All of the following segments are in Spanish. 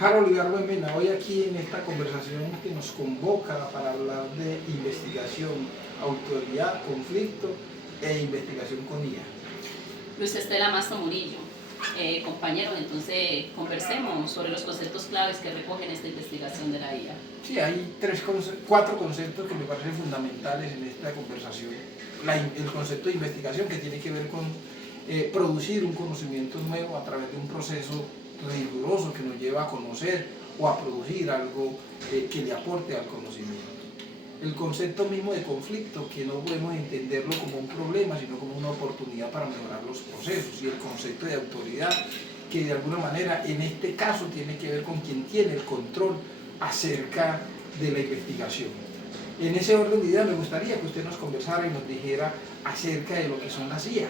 Harold Garba Mena, hoy aquí en esta conversación que nos convoca para hablar de investigación, autoridad, conflicto e investigación con IA. Luis Estela Mazo Murillo, compañero, entonces conversemos sobre los conceptos claves que recogen esta investigación de la IA. Sí, hay cuatro conceptos que me parecen fundamentales en esta conversación. El concepto de investigación, que tiene que ver con producir un conocimiento nuevo a través de un proceso riguroso que nos lleva a conocer o a producir algo que le aporte al conocimiento. El concepto mismo de conflicto, que no podemos entenderlo como un problema, sino como una oportunidad para mejorar los procesos. Y el concepto de autoridad, que de alguna manera en este caso tiene que ver con quien tiene el control acerca de la investigación. En ese orden de ideas me gustaría que usted nos conversara y nos dijera acerca de lo que son las IA.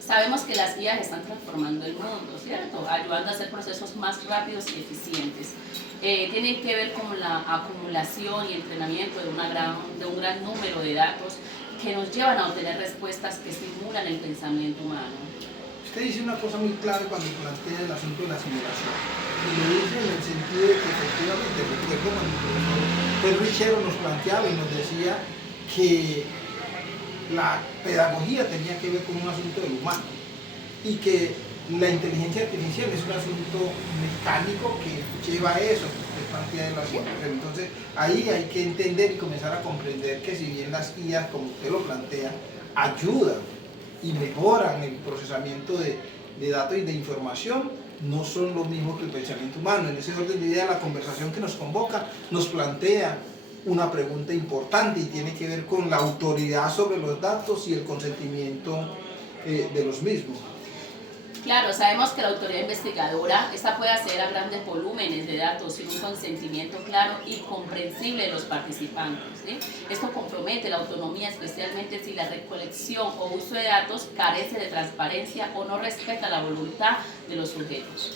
Sabemos que las guías están transformando el mundo, ¿cierto? Ayudando a hacer procesos más rápidos y eficientes. Tienen que ver con la acumulación y entrenamiento de un gran número de datos que nos llevan a obtener respuestas que estimulan el pensamiento humano. Usted dice una cosa muy clara cuando plantea el asunto de la simulación. Y lo dice en el sentido de que efectivamente, recuerdo cuando el profesor Richero nos planteaba y nos decía que la pedagogía tenía que ver con un asunto del humano y que la inteligencia artificial es un asunto mecánico que lleva a eso que usted plantea de la simulación. Entonces ahí hay que entender y comenzar a comprender que si bien las guías, como usted lo plantea, ayudan y mejoran el procesamiento de datos y de información, no son lo mismo que el pensamiento humano. En ese orden de ideas, la conversación que nos convoca nos plantea una pregunta importante y tiene que ver con la autoridad sobre los datos y el consentimiento de los mismos. Claro, sabemos que la autoridad investigadora, esta puede acceder a grandes volúmenes de datos sin un consentimiento claro y comprensible de los participantes, ¿sí? Esto compromete la autonomía, especialmente si la recolección o uso de datos carece de transparencia o no respeta la voluntad de los sujetos.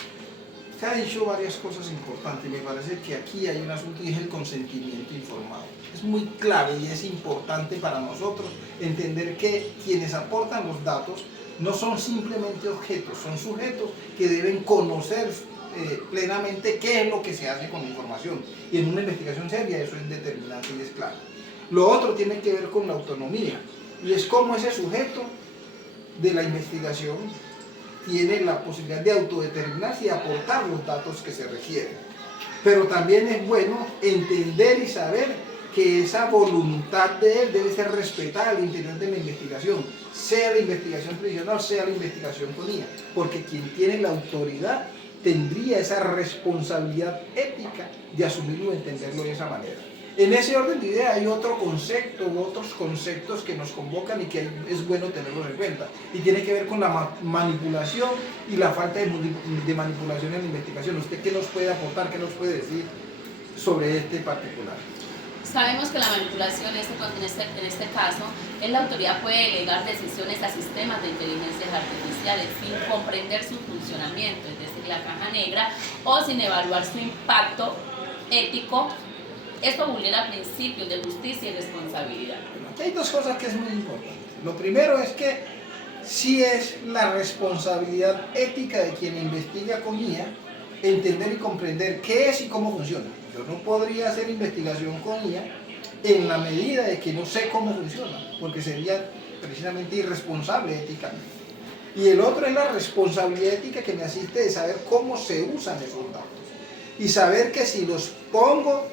Se ha dicho varias cosas importantes, me parece que aquí hay un asunto y es el consentimiento informado. Es muy clave y es importante para nosotros entender que quienes aportan los datos no son simplemente objetos, son sujetos que deben conocer plenamente qué es lo que se hace con la información. Y en una investigación seria eso es determinante y es claro. Lo otro tiene que ver con la autonomía y es cómo ese sujeto de la investigación tiene la posibilidad de autodeterminarse y aportar los datos que se requieren. Pero también es bueno entender y saber que esa voluntad de él debe ser respetada al interior de la investigación, sea la investigación tradicional, sea la investigación con IA, porque quien tiene la autoridad tendría esa responsabilidad ética de asumirlo y entenderlo de esa manera. En ese orden de ideas hay otro concepto u otros conceptos que nos convocan y que es bueno tenerlos en cuenta. Y tiene que ver con la manipulación y la falta de manipulación en la investigación. ¿Usted qué nos puede aportar, qué nos puede decir sobre este particular? Sabemos que la manipulación en este caso es la autoridad puede delegar decisiones a sistemas de inteligencias artificiales sin comprender su funcionamiento, es decir, la caja negra, o sin evaluar su impacto ético. Esto vulnera principios de justicia y responsabilidad. Aquí hay dos cosas que es muy importante. Lo primero es que sí es la responsabilidad ética de quien investiga con IA entender y comprender qué es y cómo funciona. Yo no podría hacer investigación con IA en la medida de que no sé cómo funciona, porque sería precisamente irresponsable éticamente. Y el otro es la responsabilidad ética que me asiste de saber cómo se usan esos datos y saber que si los pongo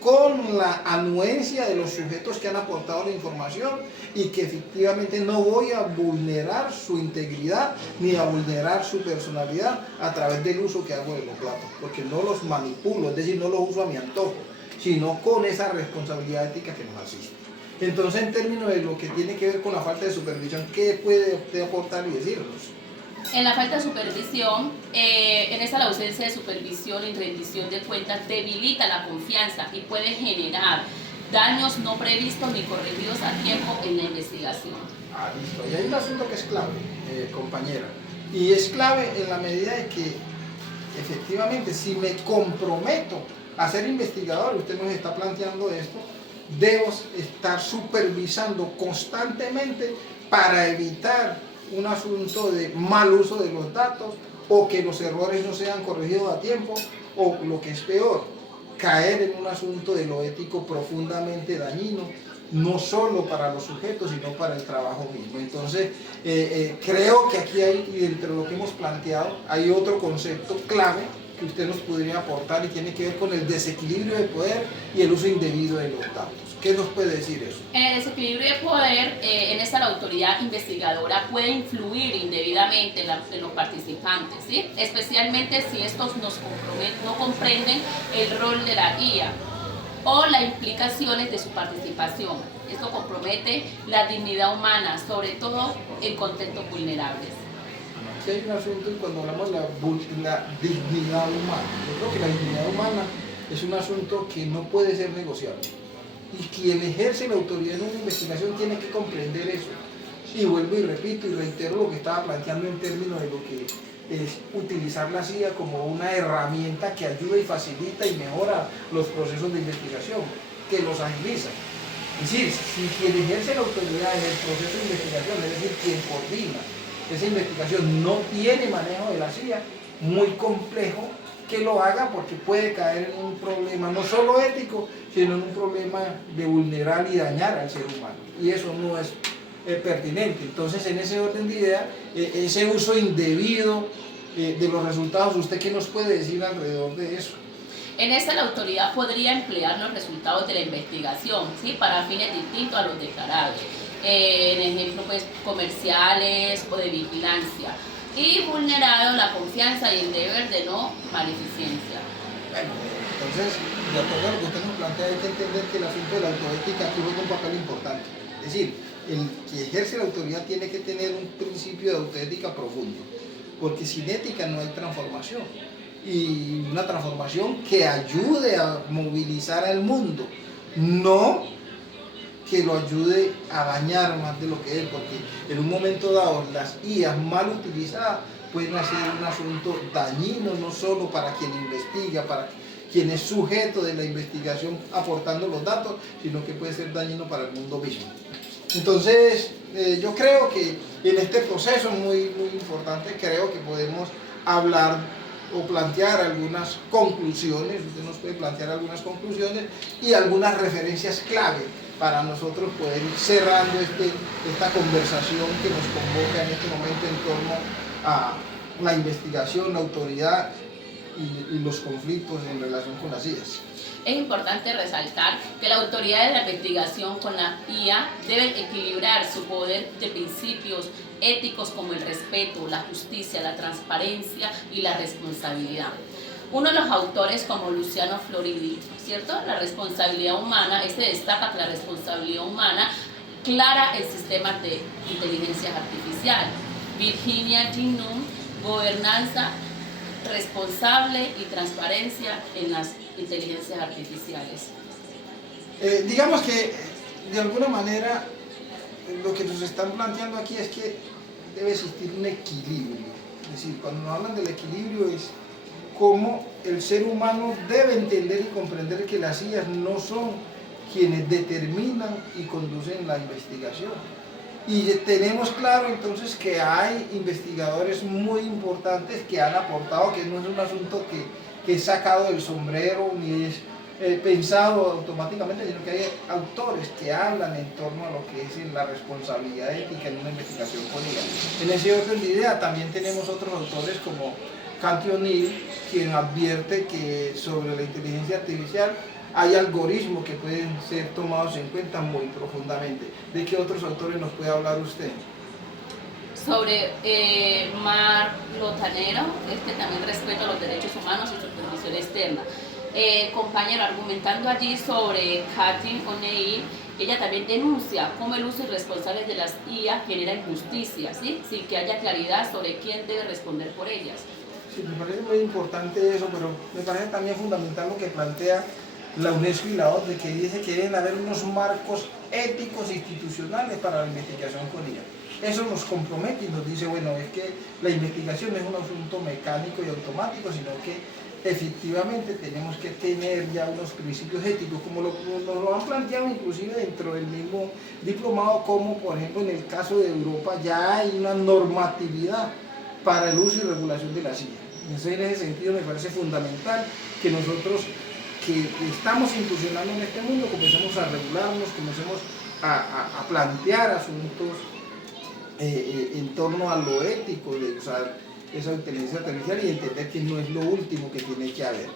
con la anuencia de los sujetos que han aportado la información y que efectivamente no voy a vulnerar su integridad ni a vulnerar su personalidad a través del uso que hago de los datos, porque no los manipulo, es decir, no los uso a mi antojo, sino con esa responsabilidad ética que nos asiste. Entonces, en términos de lo que tiene que ver con la falta de supervisión, ¿qué puede usted aportar y decirnos? En la falta de supervisión, en esta la ausencia de supervisión y rendición de cuentas debilita la confianza y puede generar daños no previstos ni corregidos a tiempo en la investigación. Listo. Y hay un asunto que es clave, compañera, y es clave en la medida de que efectivamente si me comprometo a ser investigador, usted nos está planteando esto, debo estar supervisando constantemente para evitar un asunto de mal uso de los datos o que los errores no sean corregidos a tiempo, o lo que es peor, caer en un asunto de lo ético profundamente dañino, no solo para los sujetos, sino para el trabajo mismo. Entonces, creo que aquí hay, y entre lo que hemos planteado, hay otro concepto clave que usted nos podría aportar y tiene que ver con el desequilibrio de poder y el uso indebido de los datos. ¿Qué nos puede decir eso? El desequilibrio de poder, en esta la autoridad investigadora puede influir indebidamente en los participantes, ¿sí? Especialmente si estos no comprenden el rol de la guía o las implicaciones de su participación. Esto compromete la dignidad humana, sobre todo en contextos vulnerables. Aquí hay un asunto y cuando hablamos de la dignidad humana, yo creo que la dignidad humana es un asunto que no puede ser negociable. Y quien ejerce la autoridad en una investigación tiene que comprender eso. Y vuelvo y repito y reitero lo que estaba planteando en términos de lo que es utilizar la CIA como una herramienta que ayuda y facilita y mejora los procesos de investigación, que los agiliza. Es decir, si quien ejerce la autoridad en el proceso de investigación, es decir, quien coordina esa investigación, no tiene manejo de la CIA, muy complejo que lo haga porque puede caer en un problema no solo ético, sino en un problema de vulnerar y dañar al ser humano. Y eso no es pertinente. Entonces, en ese orden de ideas, ese uso indebido de los resultados, ¿usted qué nos puede decir alrededor de eso? En esta la autoridad podría emplear los resultados de la investigación, ¿sí? Para fines distintos a los declarados, en ejemplo pues, comerciales o de vigilancia, y vulnerado la confianza y el deber de no maleficencia. Bueno, entonces, de acuerdo a lo que usted nos plantea, hay que entender que el asunto de la autoética aquí juega un papel importante. Es decir, el que ejerce la autoridad tiene que tener un principio de autoética profundo, porque sin ética no hay transformación. Y una transformación que ayude a movilizar al mundo, no que lo ayude a dañar más de lo que es, porque en un momento dado las IAs mal utilizadas pueden hacer un asunto dañino no solo para quien investiga, para quien es sujeto de la investigación aportando los datos, sino que puede ser dañino para el mundo mismo. Entonces, yo creo que en este proceso muy importante, creo que podemos hablar o plantear algunas conclusiones, usted nos puede plantear algunas conclusiones y algunas referencias clave para nosotros poder ir cerrando esta conversación que nos convoca en este momento en torno a la investigación, la autoridad y los conflictos en relación con las IAs. Es importante resaltar que la autoridad de la investigación con la IA debe equilibrar su poder de principios éticos como el respeto, la justicia, la transparencia y la responsabilidad. Uno de los autores como Luciano Floridi, ¿cierto? La responsabilidad humana, destaca que la responsabilidad humana clara en sistemas de inteligencia artificial. Virginia Ginum, gobernanza responsable y transparencia en las inteligencias artificiales. Digamos que de alguna manera lo que nos están planteando aquí es que debe existir un equilibrio. Es decir, cuando nos hablan del equilibrio es cómo el ser humano debe entender y comprender que las IAs no son quienes determinan y conducen la investigación. Y tenemos claro entonces que hay investigadores muy importantes que han aportado, que no es un asunto que es sacado del sombrero ni es pensado automáticamente, sino que hay autores que hablan en torno a lo que es la responsabilidad ética en una investigación con IA. En ese orden de idea también tenemos otros autores como Cathy O'Neil, quien advierte que sobre la inteligencia artificial hay algoritmos que pueden ser tomados en cuenta muy profundamente. ¿De qué otros autores nos puede hablar usted? Sobre Mark Lotanero, también respeto a los derechos humanos y supervisión externa. Compañero, argumentando allí sobre Cathy O'Neil, ella también denuncia cómo el uso irresponsable de las IA genera injusticia, ¿sí? Sin que haya claridad sobre quién debe responder por ellas. Sí, me parece muy importante eso, pero me parece también fundamental lo que plantea la UNESCO y la OCDE, que dice que deben haber unos marcos éticos e institucionales para la investigación con IA. Eso nos compromete y nos dice, bueno, es que la investigación no es un asunto mecánico y automático, sino que efectivamente tenemos que tener ya unos principios éticos, como nos lo han planteado inclusive dentro del mismo diplomado, como por ejemplo en el caso de Europa ya hay una normatividad para el uso y regulación de la CIA. Entonces, en ese sentido me parece fundamental que nosotros que estamos incursionando en este mundo comencemos a regularnos, comencemos a plantear asuntos en torno a lo ético de usar esa inteligencia artificial y entender que no es lo último que tiene que haber.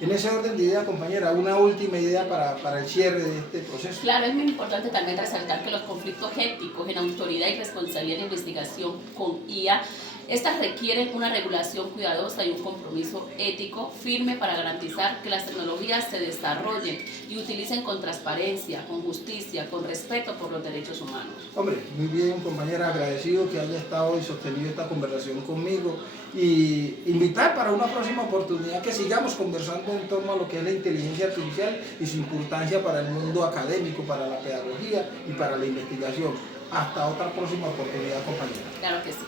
En ese orden de idea, compañera, una última idea para el cierre de este proceso. Claro, es muy importante también resaltar que los conflictos éticos en autoridad y responsabilidad de investigación con IA, estas requieren una regulación cuidadosa y un compromiso ético firme para garantizar que las tecnologías se desarrollen y utilicen con transparencia, con justicia, con respeto por los derechos humanos. Hombre, muy bien, compañera, agradecido que haya estado y sostenido esta conversación conmigo y invitar para una próxima oportunidad que sigamos conversando en torno a lo que es la inteligencia artificial y su importancia para el mundo académico, para la pedagogía y para la investigación. Hasta otra próxima oportunidad, compañera. Claro que sí.